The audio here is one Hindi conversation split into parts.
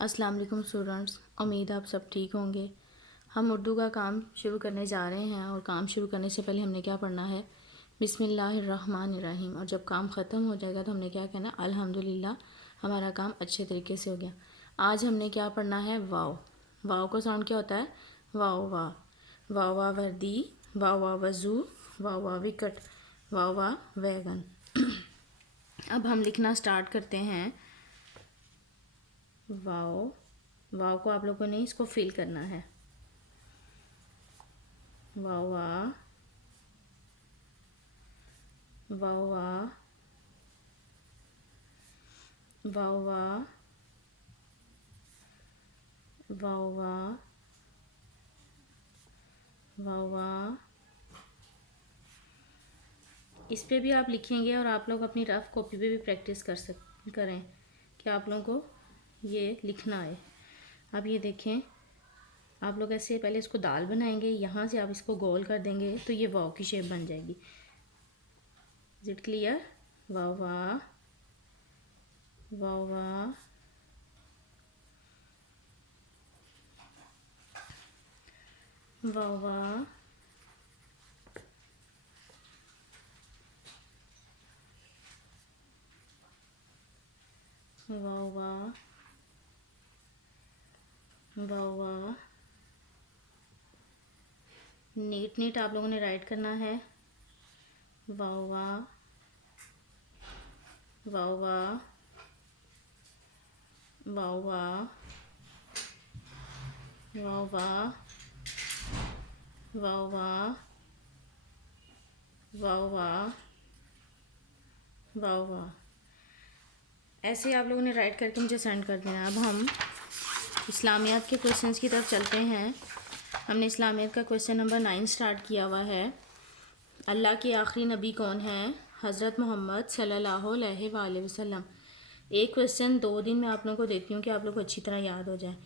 अस्सलाम वालेकुम स्टूडेंट्स, उम्मीद आप सब ठीक होंगे। हम उर्दू का काम शुरू करने जा रहे हैं और काम शुरू करने से पहले हमने क्या पढ़ना है, बिस्मिल्लाहिर्रहमानिर्रहीम। और जब काम ख़त्म हो जाएगा तो हमने क्या कहना, अल्हम्दुलिल्लाह, हमारा काम अच्छे तरीके से हो गया। आज हमने क्या पढ़ना है, वाव। वाव का साउंड क्या होता है, वाव वाह। वाव वाह वर्दी, वाव वाह वज़ू, वाव वाह विकट, वाव वाह वैगन। अब हम लिखना स्टार्ट करते हैं। वाव, वाव को आप लोगों ने इसको फिल करना है। वाव वाह, वाव वाह, वाव वाह, वाव वाह, वाव वाह। इस पे भी आप लिखेंगे और आप लोग अपनी रफ कॉपी पे भी प्रैक्टिस करें कि आप लोगों को ये लिखना है। अब ये देखें, आप लोग ऐसे पहले इसको दाल बनाएंगे, यहाँ से आप इसको गोल कर देंगे तो ये वाव की शेप बन जाएगी। Is it clear? वाव वाह, वाव वाह, वाव वाह, वाव वाह, वाव वाह। नीट नीट आप लोगों ने राइट करना है। वाव वाह, वाव वाह, वाव वाह, वाव वाह, वाव वाह, वाव वाह, वाव वाह। ऐसे आप लोगों ने राइट करके मुझे सेंड कर देना। अब हम इस्लामियात के क्वेश्चंस की तरफ चलते हैं। हमने इस्लामियात का क्वेश्चन नंबर 9 स्टार्ट किया हुआ है। अल्लाह के आखिरी नबी कौन है? हज़रत मोहम्मद सल्लल्लाहु अलैहि वसल्लम। एक क्वेश्चन 2 दिन में आप लोगों को देती हूँ कि आप लोग को अच्छी तरह याद हो जाए।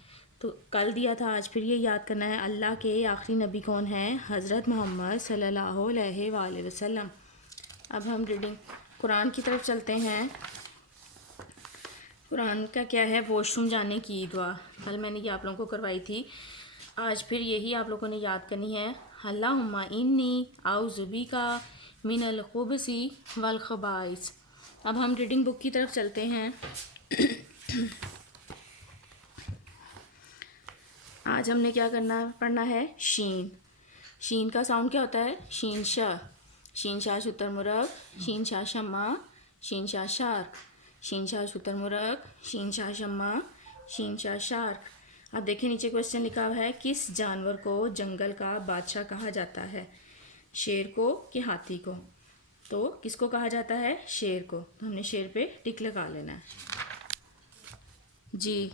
तो कल दिया था, आज फिर ये याद करना है। अल्लाह के आखिरी नबी कौन है? हज़रत मोहम्मद सल्लल्लाहु अलैहि वसल्लम। अब हम रीडिंग कुरान की तरफ चलते हैं। कुरान का क्या है, वॉशरूम जाने की दुआ। कल मैंने ये आप लोगों को करवाई थी, आज फिर यही आप लोगों ने याद करनी है। अल्लाहुम्मा इन्नी आउज़ु बिका मिनल खुबसी वल खबाइस। अब हम रीडिंग बुक की तरफ चलते हैं। आज हमने क्या पढ़ना है, शीन। शीन का साउंड क्या होता है, शीन शाह। शीन शाह शुतुरमुर्ग, शीन शाह शम्मा, शीन शाह शार्क, शीन शाह शुतुरमुर्ग, शीन शाह शम्मा, शीन शाह शार्क। अब देखिए नीचे क्वेश्चन लिखा हुआ है, किस जानवर को जंगल का बादशाह कहा जाता है? शेर को कि हाथी को? तो किसको कहा जाता है, शेर को। तो हमने शेर पे टिक लगा लेना है जी।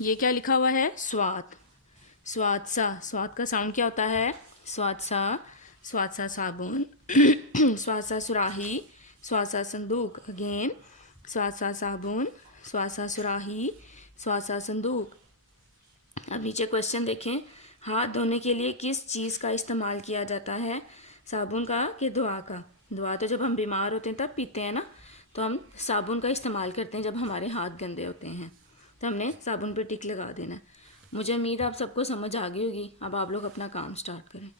ये क्या लिखा हुआ है, स्वाद। स्वाद सा, स्वाद का साउंड क्या होता है, स्वाद सा। स्वाद सा साबुन, स्वाद सा सुराही, स्वाद सा संदूक। अगेन, स्वाद सा साबुन, स्वाद सा सुराही, स्वाद सा संदूक। अब नीचे क्वेश्चन देखें, हाथ धोने के लिए किस चीज़ का इस्तेमाल किया जाता है? साबुन का कि दुआ का? दुआ तो जब हम बीमार होते हैं तब पीते हैं ना, तो हम साबुन का इस्तेमाल करते हैं जब हमारे हाथ गंदे होते हैं। तो हमने साबुन पे टिक लगा देना है। मुझे उम्मीद आप सबको समझ आ गई होगी। अब आप लोग अपना काम स्टार्ट करें।